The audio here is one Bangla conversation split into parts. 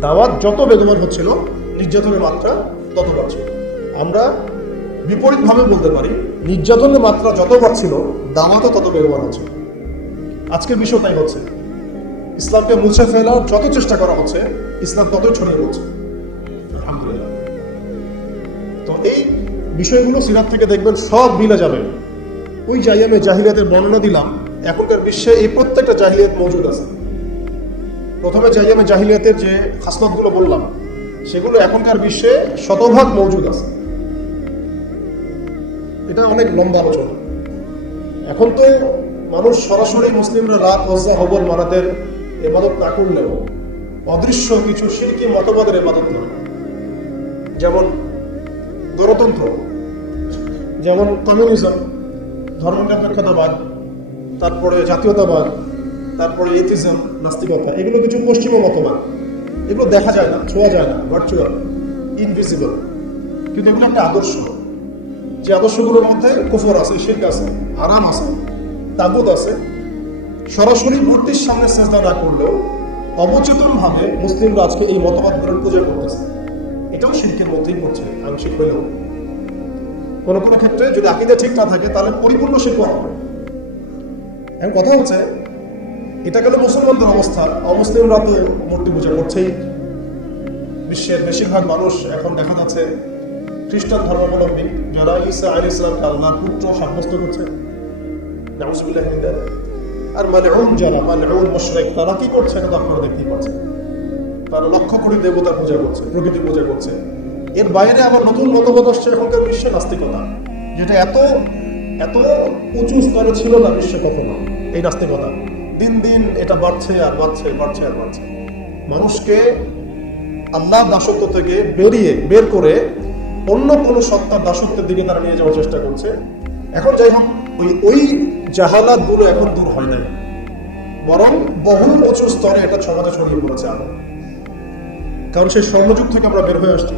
দাওয়াত যত বেগমান হচ্ছিল, নির্যাতনের মাত্রা তত বাড়ছিল। আমরা বিপরীতভাবে বলতে পারি, নির্যাতনের মাত্রা যত বাড়ছিল, দাওয়াতও তত বেগমান হচ্ছে। আজকের বিষয় তাই হচ্ছে। ইসলামকে মুছে ফেলার যত চেষ্টা করা হচ্ছে, ইসলাম ততই ছড়িয়ে পড়ছে। তো এই বিষয়গুলো সিরাত থেকে দেখবেন সব মিলে যাবে। ওই জাইয়ামে জাহিলিয়াতের বর্ণনা দিলাম। এখনকার বিশ্বে এই প্রত্যেকটা জাহিলিয়াত মজুদ আছে। প্রথমে জাইয়ামে জাহিলিয়াতের যে খাসলতগুলো বললাম, সেগুলো এখনকার বিশ্বে শতভাগ মজুদ আছে। এটা অনেক লম্বা আলোচনা। এখন তো মানুষ সরাসরি মুসলিমরা রাত, হজ্জা হবল মানাতের এবাদত না করলেও অদৃশ্য কিছু শিল্পী মতবাদের এবাদত করে। যেমন গণতন্ত্র, যেমন কমিউনিজম ধর্মনিরপেক্ষতাবাদ, তারপরে জাতীয়তাবাদ তারপরে এথিজম নাস্তিকতা, এগুলো কিছু পশ্চিমা মতবাদ। এগুলো দেখা যায় না, ছোঁয়া যায় না ভার্চুয়াল ইনভিজিবল কিন্তু এগুলো একটা আদর্শ। যে আদর্শগুলোর মধ্যে কুফর আছে, শির্ক আছে আরাম আছে তাগুদ আছে, সরাসরি মূর্তির সামনে চেষ্টা না করলেও অবচেতন ভাবে মুসলিমরা আজকে এই মতবাদগুলোর পূজা করতেছে। এটাও শিল্পের মধ্যেই পড়ছে, আংশিক হইলেও। কোনো কোনো ক্ষেত্রে যদি আকিদা ঠিক না থাকে, তাহলে পরিপূর্ণ শিল্প হবে। এখন কথা হচ্ছে এটা গেল মুসলমানদের অবস্থা। অমুসলিমরা তো মূর্তি পূজা করছেই। বিশ্বের বেশিরভাগ মানুষ এখন দেখা যাচ্ছে খ্রিস্টান ধর্মাবলম্বী যারা ঈসা আলী ইসলামকে আল্লাহর পুত্র সাব্যস্ত করছে। নাউজুবিল্লাহ মিন। আর মালউন যারা, মালউন মুশরিক, তারা কি করছে এটা আপনারা দেখতেই পাচ্ছেন। তারা লক্ষ্য করে দেবতা পূজা করছে প্রকৃতি পূজা করছে। এর বাইরে আবার নতুন মতবাদ আসছে এখনকার বিশ্বে নাস্তিকতা, যেটা এত এত উঁচু স্তরে ছিল না বিশ্বে কখনো, এই নাস্তিকতা। দিন দিন এটা বাড়ছে আর বাড়ছে বাড়ছে আর বাড়ছে। মানুষকে আল্লাহ দাসত্ব থেকে বেরিয়ে বের করে অন্য কোনো সত্তার দাসত্বের দিকে তারা নিয়ে যাওয়ার চেষ্টা করছে। এখন যাই হোক, ওই ওই জাহালাতগুলো এখন দূর হয় না বরং বহু উঁচু স্তরে এটা সমাজে ছড়িয়ে পড়েছে আরও। কারণ সেই স্বর্ণযুগ থেকে আমরা বের হয়ে আসছি।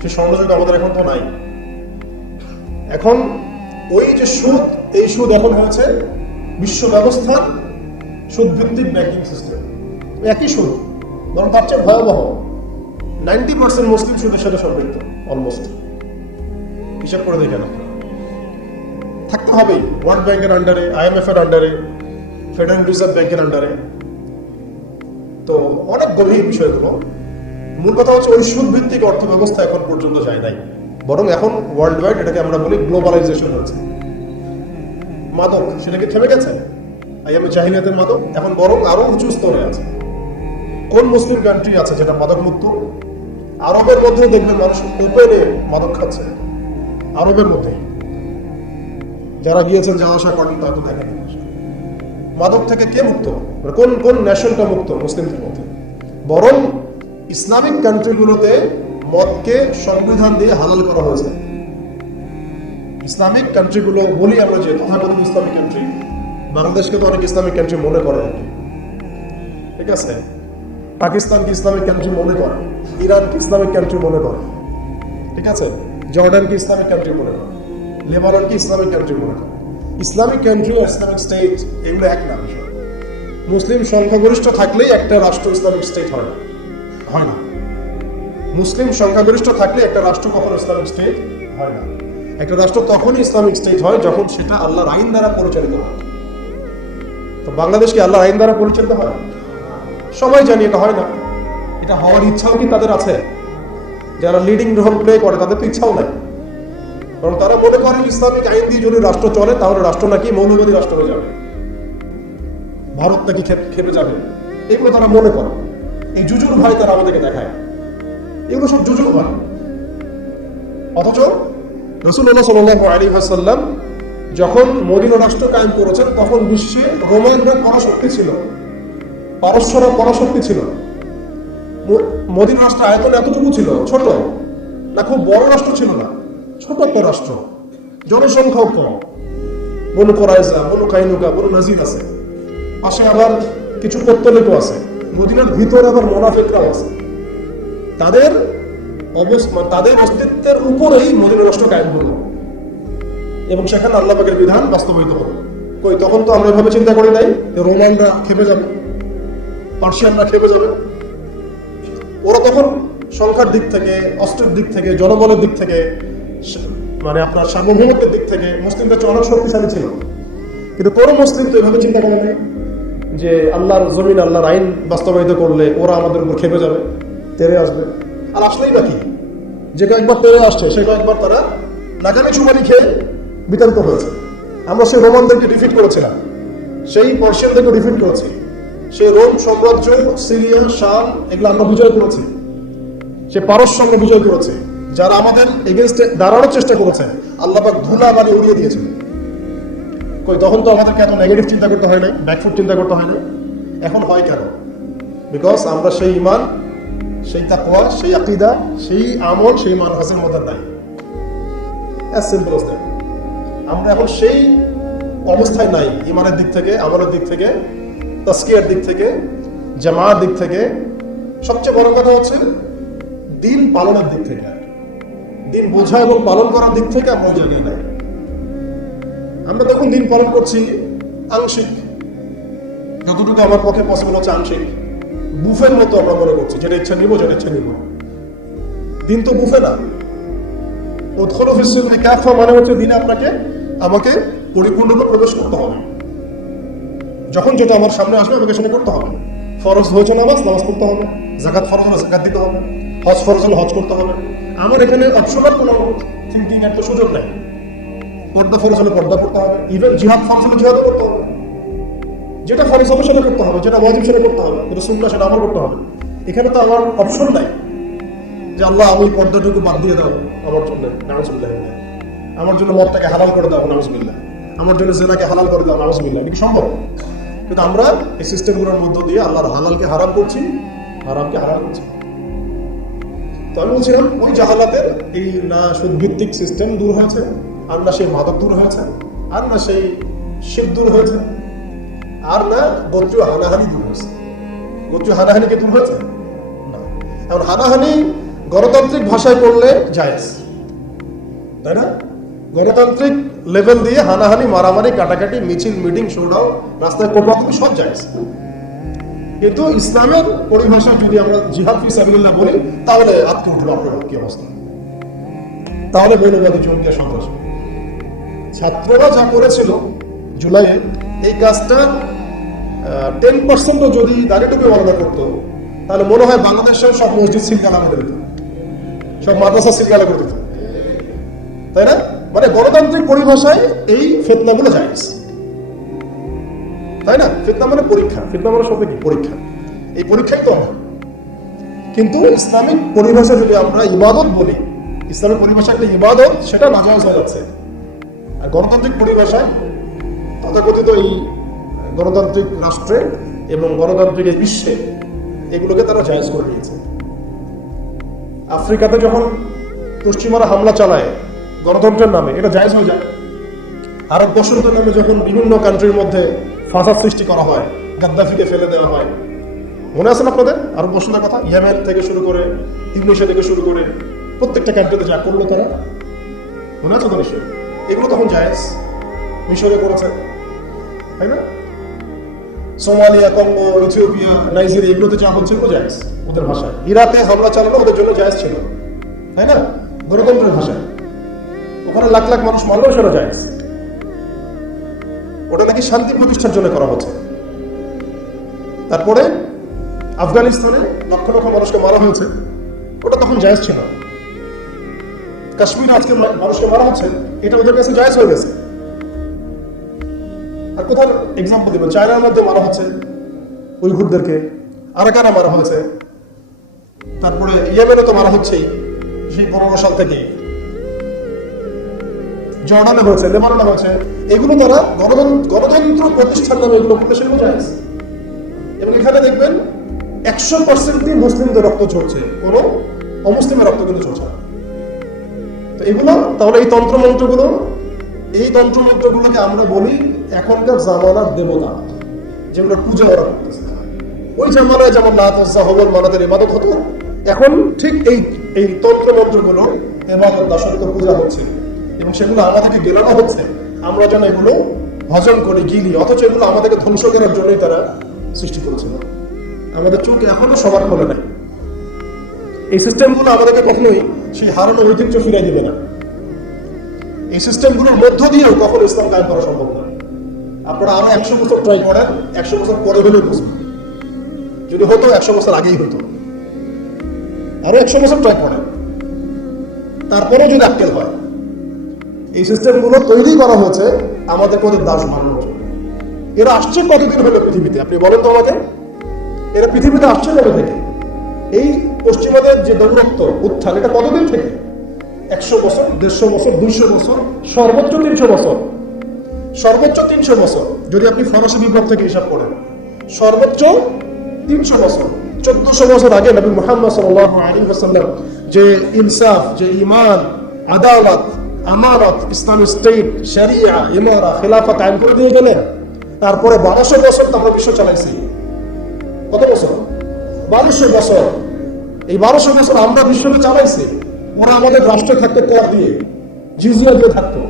সেই স্বর্ণযুগ আমাদের এখন তো নাই। এখন ওই যে সুদ, এই সুদ এখন হয়েছে বিশ্ব ব্যবস্থার সুদ ভিত্তিক ব্যাংকিং সিস্টেম একই সুদ বরং তার চেয়ে ভয়াবহ। নাইনটি পার্সেন্ট মুসলিম সুদের সাথে সম্পৃক্ত অলমোস্ট হিসাব করে দেখেন। থাকতে ওয়ার্ল্ড ব্যাংকের আন্ডারে আইএমএফ এর আন্ডারে ফেডারেল রিজার্ভ ব্যাংকের আন্ডারে তো অনেক গভীর বিষয়গুলো। মূল কথা হচ্ছে ওই সুদ ভিত্তিক অর্থ ব্যবস্থা এখন পর্যন্ত যায় নাই। বরং এখন ওয়ার্ল্ড ওয়াইড এটাকে আমরা বলি গ্লোবালাইজেশন হয়েছে মাদক, সেটা কি থেমে গেছে? আইএমএ জাহিলিয়াতের মাদক, এখন বরং আরও উঁচু স্তরে আছে। কোন মুসলিম কান্ট্রি আছে যেটা মাদক মুক্ত? আরবের দেখবেন মানুষ ওপেনে মাদক খাচ্ছে। আরবের মধ্যে। যারা গিয়েছেন করেন তা তো দেখেন। মাদক থেকে কে মুক্ত? মানে কোন কোন ন্যাশনটা মুক্ত মুসলিমদের মধ্যে? বরং ইসলামিক কান্ট্রিগুলোতে মদকে সংবিধান দিয়ে হালাল করা হয়েছে। ইসলামিক কান্ট্রিগুলো বলি আমরা যে তথাকথিত ইসলামিক কান্ট্রি বাংলাদেশকে তো অনেক ইসলামিক কান্ট্রি মনে করে ঠিক আছে? পাকিস্তানকে ইসলামিক কান্ট্রি মনে করে, ইরানকে ইসলামিক কান্ট্রি মনে করে, ঠিক আছে? জর্ডানকে ইসলামিক কান্ট্রি মনে করে, লেবাননকে ইসলামিক কান্ট্রি মনে করে। ইসলামিক কান্ট্রি আর ইসলামিক স্টেট এগুলো এক না মুসলিম সংখ্যাগরিষ্ঠ থাকলেই একটা রাষ্ট্র ইসলামিক স্টেট হয় না। হয় না। মুসলিম সংখ্যাগরিষ্ঠ থাকলে একটা রাষ্ট্র কখনো ইসলামিক স্টেট হয় না। একটা রাষ্ট্র তখনই ইসলামিক স্টেট হয় যখন সেটা আল্লাহর আইন দ্বারা পরিচালিত হয়। বাংলাদেশ কি আল্লাহর আইন দ্বারা পরিচালিত হয় সবাই জানি এটা হয় না। এটা হওয়ার ইচ্ছাও কি তাদের আছে? যারা লিডিং রোল প্লে করে, তাদের তো ইচ্ছাও নাই। কারণ তারা মনে করেন ইসলামিক আইন দিয়ে যদি রাষ্ট্র চলে, তাহলে রাষ্ট্র নাকি মৌলবাদী রাষ্ট্র হয়ে যাবে। ভারত নাকি খেপে যাবে। এগুলো তারা মনে করে। এই জুজুর ভাই তারা আমাদেরকে দেখায়। এগুলো সব জুজুর ভাই। অথচ রসুল্লাহ সাল্লাহ আলী যখন মদিনা রাষ্ট্র কায়েম করেছেন, তখন বিশ্বে রোমানরা পরাশক্তি ছিল। পারস্যরা পরাশক্তি ছিল। মদিনা রাষ্ট্র আয়তন এতটুকু ছিল, ছোট না, খুব বড় রাষ্ট্র ছিল না ছোট একটা রাষ্ট্র। জনসংখ্যাও কম। বনু করাইজা বনু কাইনুকা, বনু নাজির আছে। পাশে আবার কিছু পত্তলিকও আছে। মদিনার ভিতরে আবার মোনাফিকরাও আছে। তাদের অবস্থা, তাদের অস্তিত্বের উপরেই মদিনা রাষ্ট্র কায়েম হলো। এবং সেখানে আল্লাহ বিধান বাস্তবায়িত হলো কই, তখন তো আমরা এভাবে চিন্তা করি নাই যে রোমানরা খেপে যাবে, পার্সিয়ানরা খেপে যাবে। ওরা তখন সংখ্যার দিক থেকে, অস্ত্রের দিক থেকে, জনবলের দিক থেকে মানে আপনার সার্বভৌমত্বের দিক থেকে মুসলিমদের চেয়ে অনেক শক্তিশালী ছিল। কিন্তু কোনো মুসলিম তো এভাবে চিন্তা করে নাই যে আল্লাহর জমিন, আল্লাহর আইন বাস্তবায়িত করলে ওরা আমাদের উপর খেপে যাবে, তেরে আসবে। আর আসলেই বাকি যে কয়েকবার তেরে আসছে, সে কয়েকবার তারা নাগামি চুমানি খেয়ে বিতাড়িত হয়েছে। আমরা সেই রোমানদেরকে ডিফিট করেছিলাম। সেই পার্সিয়ানদেরকে ডিফিট করেছি। সেই রোম সাম্রাজ্য, সিরিয়া, শাম, এগুলো আমরা বিজয় করেছি। সে পারস্য আমরা বিজয় করেছে। যারা আমাদের এগেনস্টে দাঁড়ানোর চেষ্টা করেছে আল্লাহ পাক ধুলা বালি উড়িয়ে দিয়েছিল কই, তখন তো আমাদেরকে এত নেগেটিভ চিন্তা করতে হয় না ব্যাকফুট চিন্তা করতে হয় না এখন হয় কেন? বিকজ আমরা সেই ইমান, সেই তাকওয়া, সেই আকিদা, সেই আমল, সেই মানহাসের মধ্যে নাই। অ্যাজ সিম্পল as that আমরা এখন সেই অবস্থায় নাই ইমানের দিক থেকে, আমলের দিক থেকে তাস্কিয়ার দিক থেকে জামার দিক থেকে। সবচেয়ে বড় কথা হচ্ছে, দিন পালনের দিক থেকে। দিন বোঝা এবং পালন করার দিক থেকে আমরা জায়গায় নাই আমরা তখন দিন পালন করছি, আংশিক, যতটুকু আমার পক্ষে পসিবল হচ্ছে আংশিক, বুফের মতো আমরা মনে করছি, যেটা ইচ্ছা নিব, যেটা ইচ্ছা নিব। দিন তো বুফে না। মানে হচ্ছে দিনে আপনাকে আমাকে পরিপূর্ণরূপে প্রবেশ করতে হবে। যখন যেটা আমার সামনে আসবে, আমাকে সেটা করতে হবে। ফরজ হয়েছে নামাজ নামাজ পড়তে হবে। জাকাত ফরজ হলে জাকাত দিতে হবে। হজ ফরজ হলে হজ করতে হবে। আমার এখানে অপশনাল কোনো থিঙ্কিং এর তো সুযোগ নাই। পর্দা ফরজ হলে পর্দা করতে হবে। ইভেন জিহাদ ফরজ হলে জিহাদও করতে হবে। যেটা ফরজ হবে সেটা করতে হবে, যেটা ওয়াজিব সেটা করতে হবে যেটা সুন্নাহ সেটা আমার করতে হবে। এখানে তো আমার অপশন নাই যে আল্লাহ আমি পর্দাটুকু বাদ দিয়ে দাও, আমার জন্য। নাউজুবিল্লাহ। আমার জন্য মদটাকে হালাল করে দাও, নাউজুবিল্লাহ। আমার জন্য জেনাকে হালাল করে দাও, নাউজুবিল্লাহ। এটা কি সম্ভব? কিন্তু আমরা এই সিস্টেমগুলোর মধ্য দিয়ে আল্লাহর হালালকে হারাম করছি, হারামকে হারাম করছি। তো আমি বলছিলাম, ওই জাহালাতের এই না সুদভিত্তিক সিস্টেম দূর হয়েছে, আর না সেই মাদক দূর হয়েছে, আর না সেই শিখ দূর হয়েছে, আর না গোত্রীয় হানাহানি দূর হয়েছে। গোত্রীয় হানাহানি কি দূর হয়েছে? না। এখন হানাহানি গণতান্ত্রিক ভাষায় করলে জায়েজ। তাই না? গণতান্ত্রিক লেভেল দিয়ে হানাহানি, মারামারি, কাটাকাটি, মিছিল মিটিং শোডাও রাস্তায় কোপাকুপি সব জায়েজ কিন্তু ইসলামের পরিভাষা যদি আমরা জিহাদ ফি সাবিলিল্লাহ বলি, তাহলে আটকে উঠল আপনার কি অবস্থা? তাহলে মৌলবাদী জঙ্গিয়া সন্ত্রাস। ছাত্ররা যা করেছিল জুলাইয়ে, এই কাজটা টেন পার্সেন্টও যদি দাঁড়িয়ে বর্ণনা করতো, তাহলে মনে হয় বাংলাদেশের সব মসজিদ সিলগালা করে দিত। সব মাদ্রাসা সিলগালা করে দিত। তাই না? মানে গণতান্ত্রিক পরিভাষায় এই ফেতনাগুলো জায়েজ তাই না? ফিতনা মানে পরীক্ষা। ফিতনা মানে শব্দ কি পরীক্ষা। এই পরীক্ষাই তো আমার কিন্তু ইসলামিক পরিভাষা যদি আমরা ইবাদত বলি ইসলামিক পরিভাষা একটা ইবাদত সেটা নাজায়জ হয়ে যাচ্ছে। আর গণতান্ত্রিক পরিভাষায় তথাকথিত এই গণতান্ত্রিক রাষ্ট্রে এবং গণতান্ত্রিক এই বিশ্বে এগুলোকে তারা জায়েজ করে নিয়েছে। আফ্রিকাতে যখন পশ্চিমারা হামলা চালায় গণতন্ত্রের নামে, এটা জায়েজ হয়ে যায়। আরব বসন্তের নামে যখন বিভিন্ন কান্ট্রির মধ্যে ফাঁসাদ সৃষ্টি করা হয়, গাদ্দাফিকে ফেলে দেওয়া হয়, মনে আছে না আপনাদের? আরব বসন্তের কথা? ইয়েমেন থেকে শুরু করে ইংলিশে থেকে শুরু করে প্রত্যেকটা কান্ট্রিতে যা করল তারা, মনে আছে তো নিশ্চয়ই? এগুলো তখন জায়েজ। মিশরে করেছে। তাই না? সোমালিয়া, কঙ্গো, ইথিওপিয়া, নাইজেরিয়া, এগুলোতে যা হচ্ছে এগুলো জায়েজ ওদের ভাষায়। ইরাতে হামলা চালানো ওদের জন্য জায়েজ ছিল। তাই না? গণতন্ত্রের ভাষায়। ওখানে লাখ লাখ মানুষ মারলেও সেটা জায়েজ ওটা নাকি শান্তি প্রতিষ্ঠার জন্য করা হচ্ছে। তারপরে আফগানিস্তানে লক্ষ লক্ষ মানুষকে মারা হয়েছে। ওটা তখন জায়েজ ছিল কাশ্মীরে আজকে মানুষকে মারা হচ্ছে, এটা ওদের কাছে জায়েজ হয়ে গেছে। আর কোথাও এক্সাম্পল দিব? চায়নার মধ্যে মারা হচ্ছে উইঘুরদেরকে। আরাকানা মারা হয়েছে। তারপরে ইয়েমেনে তো মারা হচ্ছেই, সেই পনেরো সাল থেকে জর্ডানে হয়েছে লেবাননে হয়েছে এগুলো তারা গণতন্ত্র গণতন্ত্র প্রতিষ্ঠান নামে এগুলো করলে সেগুলো জায়েজ এবং এখানে দেখবেন একশো পার্সেন্টই মুসলিমদের রক্ত ঝরছে। কোনো অমুসলিমের রক্ত কিন্তু ঝরছে না। তো এগুলো তাহলে এই তন্ত্রমন্ত্রগুলো এই তন্ত্রমন্ত্রগুলোকে আমরা বলি এখনকার জামানার দেবতা যেগুলো পূজা ওরা করতেছে। ওই জামানায় যেমন নাথ হবল মানাদের ইবাদত হতো এখন ঠিক এই এই তন্ত্রমন্ত্রগুলো এবাদত দাসত্ব পূজা হচ্ছে। এবং সেগুলো আমাদেরকে গেলানো হচ্ছে আমরা যেন এগুলো ভজন করি গিলি অথচ এগুলো আমাদেরকে ধ্বংস করার জন্যই তারা সৃষ্টি করেছিল। আমাদের চোখ এখনও সবার খোলে নাই। এই সিস্টেমগুলো আমাদেরকে কখনোই সেই হারানো ঐতিহ্য ফিরাই দিবে না। এই সিস্টেমগুলোর মধ্য দিয়েও কখনো ইসলাম কায়েম করা সম্ভব না। আপনারা আরও একশো বছর ট্রাই করেন একশো বছর পরে হলেও বুঝবেন। যদি হতো একশো বছর আগেই হতো। আরও একশো বছর ট্রাই করেন। তারপরেও যদি আটকেল হয় এই সিস্টেমগুলো তৈরি করা হয়েছে আমাদের ওদের দাস বানানোর জন্য এরা আসছে কতদিন হলো পৃথিবীতে? আপনি বলেন তো আমাকে। এরা পৃথিবীতে আসছে কবে থেকে? এই পশ্চিমাদের যে দৌরত্ব উত্থান, এটা কতদিন থেকে? একশো বছর, দেড়শো বছর, দুইশো বছর, সর্বোচ্চ তিনশো বছর। সর্বোচ্চ তিনশো বছর, যদি আপনি ফরাসি বিপ্লব থেকে হিসাব করেন। সর্বোচ্চ তিনশো বছর। চোদ্দশো বছর আগে নবী মোহাম্মদ সাল্লাহ আলী ওয়াসাল্লাম যে ইনসাফ, যে ইমান আদালত আমানত, ইসলামী স্টেট, শরিয়া, ইমারা আইন করে দিয়ে গেলেন তারপরে বারোশো বছর বিশ্ব চালাইছি। কত বছর? বারোশো বছর। এই বারোশো বছর আমরা বিশ্বকে চালাইছি। ওরা আমাদের রাষ্ট্রে থাকতো কর দিয়ে, জিজিয়া দিয়ে থাকতো।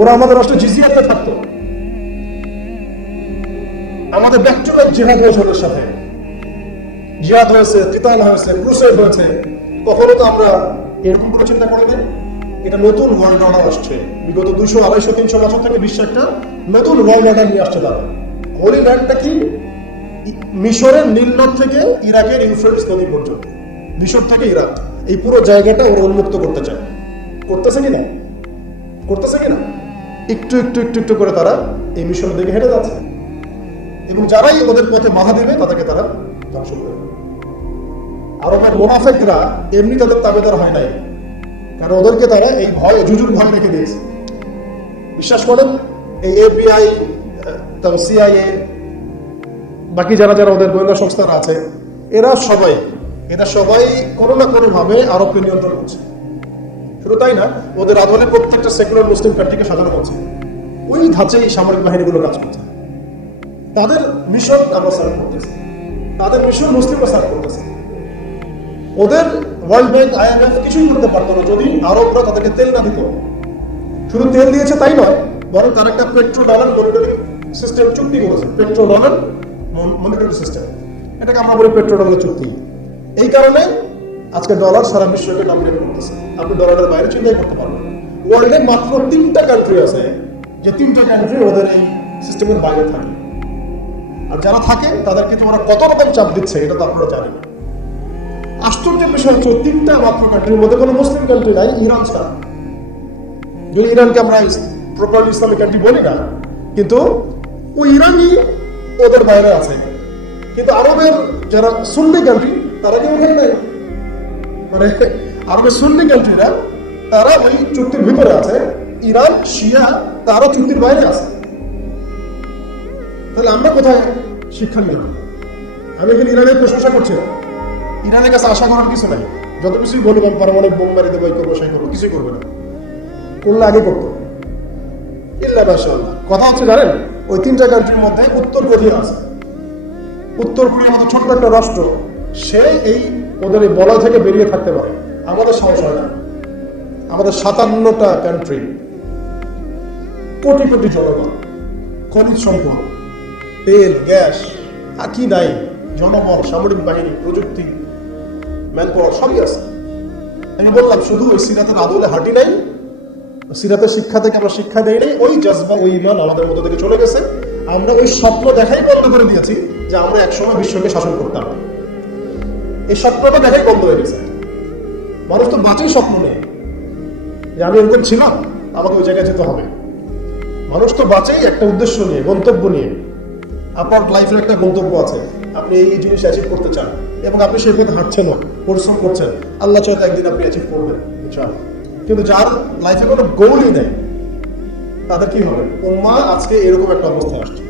ওরা আমাদের রাষ্ট্রে জিজিয়া দিয়ে থাকতো। আমাদের ব্যাকচুয়াল জিহাদ হয়েছে ওদের সাথে। জিহাদ হয়েছে কিতাল হয়েছে, ক্রুসেড হয়েছে। কখনো তো আমরা এরকম করে চিন্তা করি না এটা নতুন ওয়ার্ল্ড অর্ডার আসছে। বিগত দুশো আড়াইশো, তিনশো বছর থেকে বিশ্ব একটা নতুন ওয়ার্ল্ড অর্ডার নিয়ে আসছে তারা। হোলি ল্যান্ডটা কি? মিশরের নীলনদ থেকে ইরাকের ইউফ্রেটিস নদী পর্যন্ত। মিশর থেকে ইরাক। এই পুরো জায়গাটা ওরা উন্মুক্ত করতে চায়। করতেছে কি না? করতেছে কি না? একটু একটু একটু একটু করে তারা এই মিশরের দিকে হেঁটে যাচ্ছে। এবং যারাই ওদের পথে বাধা দেবে, তাদেরকে তারা ধ্বংস করে দেবে। আর ওদের মোনাফেকরা এমনি তাদের তাবেদার হয় নাই। কারণ ওদেরকে তারা এই ভয় জুজুর ভয় রেখে দিয়েছে। বিশ্বাস করেন, এই এফবিআই তারপর সিআইএ বাকি যারা যারা ওদের গোয়েন্দা সংস্থারা আছে, এরা সবাই এরা সবাই কোনো না কোনো ভাবে আরবকে নিয়ন্ত্রণ করছে। শুধু তাই না, ওদের আদলে প্রত্যেকটা সেকুলার মুসলিম কান্ট্রিকে সাজানো হচ্ছে। ওই ধাঁচেই সামরিক বাহিনীগুলো কাজ করছে। তাদের মিশন আমরা সার্ভ করতেছি। তাদের মিশন মুসলিমরা সার্ভ করতেছে। ওদের ওয়ার্ল্ড ব্যাংক আইএমএফ কিছুই করতে পারতো না, যদি আরবরা তাদেরকে তেল না দিত। শুধু তেল দিয়েছে তাই নয়, বরং তার একটা পেট্রো ডলার মনিটরি সিস্টেম চুক্তি করেছে। পেট্রো ডলার মনিটরি সিস্টেম এটাকে আমরা বলি পেট্রো ডলার চুক্তি। এই কারণে আজকে ডলার সারা বিশ্বকে ডমিনেট করতেছে। আপনি ডলারের বাইরে চিন্তাই করতে পারবেন ওয়ার্ল্ডে মাত্র তিনটা কান্ট্রি আছে, যে তিনটা কান্ট্রি ওদের এই সিস্টেমের বাইরে থাকে। আর যারা থাকে, তাদেরকে তোমরা কত রকম চাপ দিচ্ছে, এটা তো আপনারা জানেন। আশ্চর্যের বিষয় হচ্ছে তিনটা মাত্র কান্ট্রির মধ্যে কোনো মুসলিম কান্ট্রি নাই, ইরান ছাড়া। যদি ইরানকে আমরা প্রপারলি ইসলামিক কান্ট্রি বলি না, কিন্তু ওই ইরানই ওদের বাইরে আছে। কিন্তু আরবের যারা সুন্নি কান্ট্রি তারা কি ওখানে নাই? মানে আরবের সুন্নি কান্ট্রিরা তারা ওই চুক্তির ভিতরে আছে। ইরান, শিয়া তারা চুক্তির বাইরে আছে। তাহলে আমরা কোথায় শিক্ষা নেব আমি এখানে ইরানের প্রশংসা করছি। ইরানের কাছে আশা করার কিছু নাই। যত কিছুই বলব পারমাণবিক বোম মারি দেবো করব, সেই করব, কিছুই করবে না। করলে আগে করতো। ইল্লা কথা হচ্ছে, জানেন, ওই তিনটা কান্ট্রির মধ্যে উত্তর কোরিয়া আছে। উত্তর কোরিয়ার মতো ছোট্ট একটা রাষ্ট্র, সে এই ওদের এই বলয় থেকে বেরিয়ে থাকতে পারে। আমাদের সাহস হয় না। আমাদের সাতান্নটা কান্ট্রি কোটি কোটি জনগণ, খনিজ সম্পদ, তেল, গ্যাস আর কি নাই, জনবল, সামরিক বাহিনী, প্রযুক্তি ম্যান পাওয়ার সবই আছে। আমি বললাম, শুধু ওই সিরাতের আদলে হাঁটি নাই। সিরাতের শিক্ষা থেকে আমরা শিক্ষা দেই নাই। ওই জজবা, ওই ইমান আমাদের মধ্যে থেকে চলে গেছে। আমরা ওই স্বপ্ন দেখাই বন্ধ করে দিয়েছি যে আমরা একসময় বিশ্বকে শাসন করতাম। এই স্বপ্নটা দেখাই বন্ধ হয়ে গেছে। মানুষ তো বাঁচেই স্বপ্ন নেই। যে আমি এরকম ছিলাম, আমাকে ওই জায়গায় যেতে হবে। মানুষ তো বাঁচেই একটা উদ্দেশ্য নিয়ে, গন্তব্য নিয়ে। আপনার লাইফের একটা গন্তব্য আছে। আপনি এই জিনিস অ্যাচিভ করতে চান এবং আপনি পথে হাঁটছেন পরিশ্রম করছেন। আল্লাহ চাইতে একদিন আপনি অ্যাচিভ করবেন। কিন্তু যার লাইফে কোনো গোলই নেই তাদের কি হবে? উম্মা আজকে এরকম একটা অবস্থা আসছে।